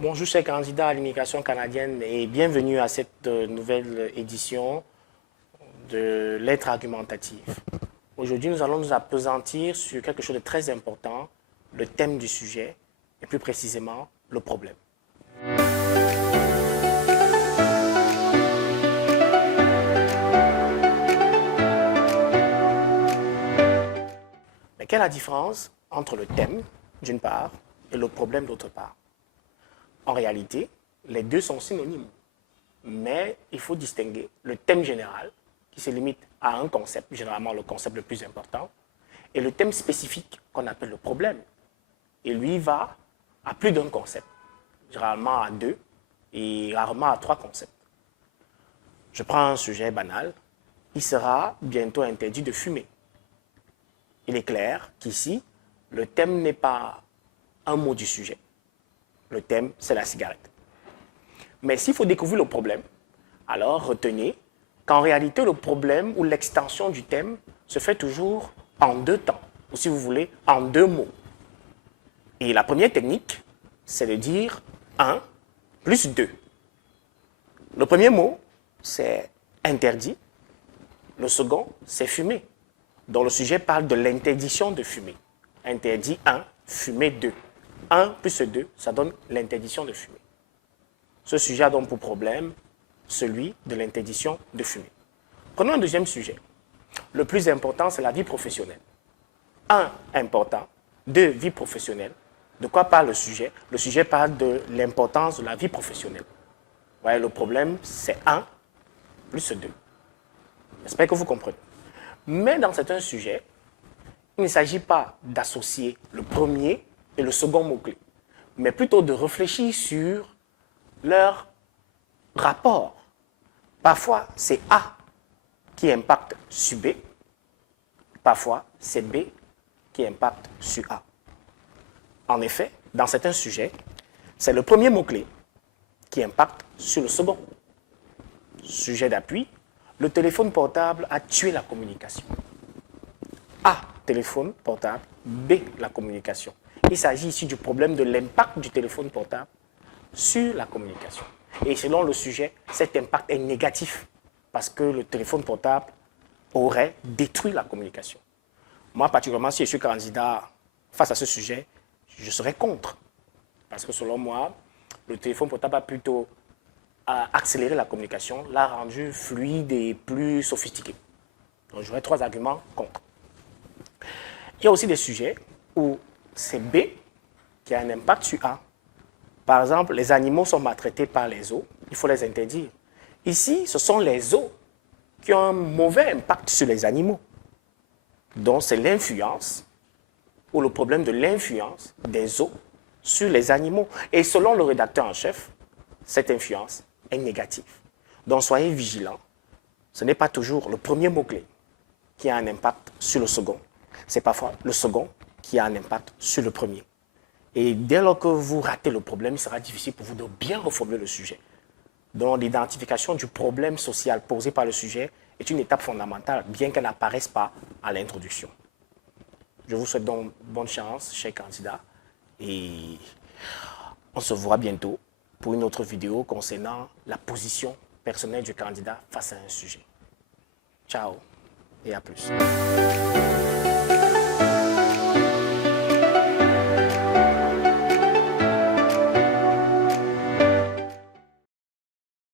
Bonjour chers candidats à l'immigration canadienne et bienvenue à cette nouvelle édition de lettres argumentatives. Aujourd'hui, nous allons nous appesantir sur quelque chose de très important, le thème du sujet et plus précisément le problème. Mais quelle est la différence entre le thème d'une part et le problème d'autre part? En réalité, les deux sont synonymes, mais il faut distinguer le thème général, qui se limite à un concept, généralement le concept le plus important, et le thème spécifique qu'on appelle le problème. Et lui va à plus d'un concept, généralement à deux et rarement à trois concepts. Je prends un sujet banal, il sera bientôt interdit de fumer. Il est clair qu'ici, le thème n'est pas un mot du sujet. Le thème, c'est la cigarette. Mais s'il faut découvrir le problème, alors retenez qu'en réalité, le problème ou l'extension du thème se fait toujours en deux temps, ou si vous voulez, en deux mots. Et la première technique, c'est de dire 1 plus 2. Le premier mot, c'est interdit. Le second, c'est fumer. Donc le sujet parle de l'interdiction de fumer. Interdit 1, fumer 2. 1 plus 2, ça donne l'interdiction de fumer. Ce sujet a donc pour problème celui de l'interdiction de fumer. Prenons un deuxième sujet. Le plus important, c'est la vie professionnelle. 1, important. 2, vie professionnelle. De quoi parle le sujet? Le sujet parle de l'importance de la vie professionnelle. Vous voyez, le problème, c'est 1 plus 2. J'espère que vous comprenez. Mais dans certains sujets, il ne s'agit pas d'associer le premier et le second mot-clé, mais plutôt de réfléchir sur leur rapport. Parfois, c'est A qui impacte sur B, parfois, c'est B qui impacte sur A. En effet, dans certains sujets, c'est le premier mot-clé qui impacte sur le second. Sujet d'appui, le téléphone portable a tué la communication. A, téléphone portable, B, la communication. Il s'agit ici du problème de l'impact du téléphone portable sur la communication. Et selon le sujet, cet impact est négatif parce que le téléphone portable aurait détruit la communication. Moi, particulièrement, si je suis candidat face à ce sujet, je serais contre. Parce que selon moi, le téléphone portable a plutôt accéléré la communication, l'a rendu fluide et plus sophistiqué. Donc, j'aurais trois arguments contre. Il y a aussi des sujets où c'est B qui a un impact sur A. Par exemple, les animaux sont maltraités par les zoos, il faut les interdire. Ici, ce sont les zoos qui ont un mauvais impact sur les animaux. Donc, c'est l'influence ou le problème de l'influence des zoos sur les animaux. Et selon le rédacteur en chef, cette influence est négative. Donc, soyez vigilants. Ce n'est pas toujours le premier mot-clé qui a un impact sur le second. C'est parfois le second qui a un impact sur le premier. Et dès lors que vous ratez le problème, il sera difficile pour vous de bien reformuler le sujet. Donc, l'identification du problème social posé par le sujet est une étape fondamentale, bien qu'elle n'apparaisse pas à l'introduction. Je vous souhaite donc bonne chance, chers candidats, et on se voit bientôt pour une autre vidéo concernant la position personnelle du candidat face à un sujet. Ciao et à plus.